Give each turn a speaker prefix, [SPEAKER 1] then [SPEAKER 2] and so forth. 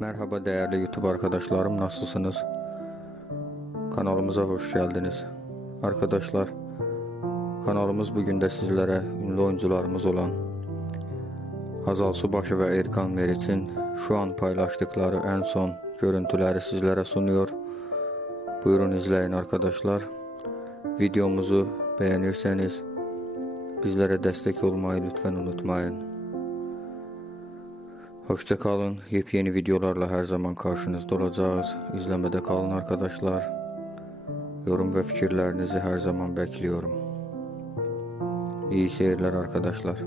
[SPEAKER 1] Merhaba değerli YouTube arkadaşlarım nasılsınız? Kanalımıza hoş geldiniz. Arkadaşlar kanalımız bugün de sizlere ünlü oyuncularımız olan Hazal Subaşı ve Erkan Meriç'in şu an paylaştıkları en son görüntüleri sizlere sunuyor. Buyurun izleyin arkadaşlar. Videomuzu beğenirseniz bizlere destek olmayı lütfen unutmayın. Hoşça kalın. Yepyeni videolarla her zaman karşınızda olacağız. İzlemede kalın arkadaşlar. Yorum ve fikirlerinizi her zaman bekliyorum. İyi seyirler arkadaşlar.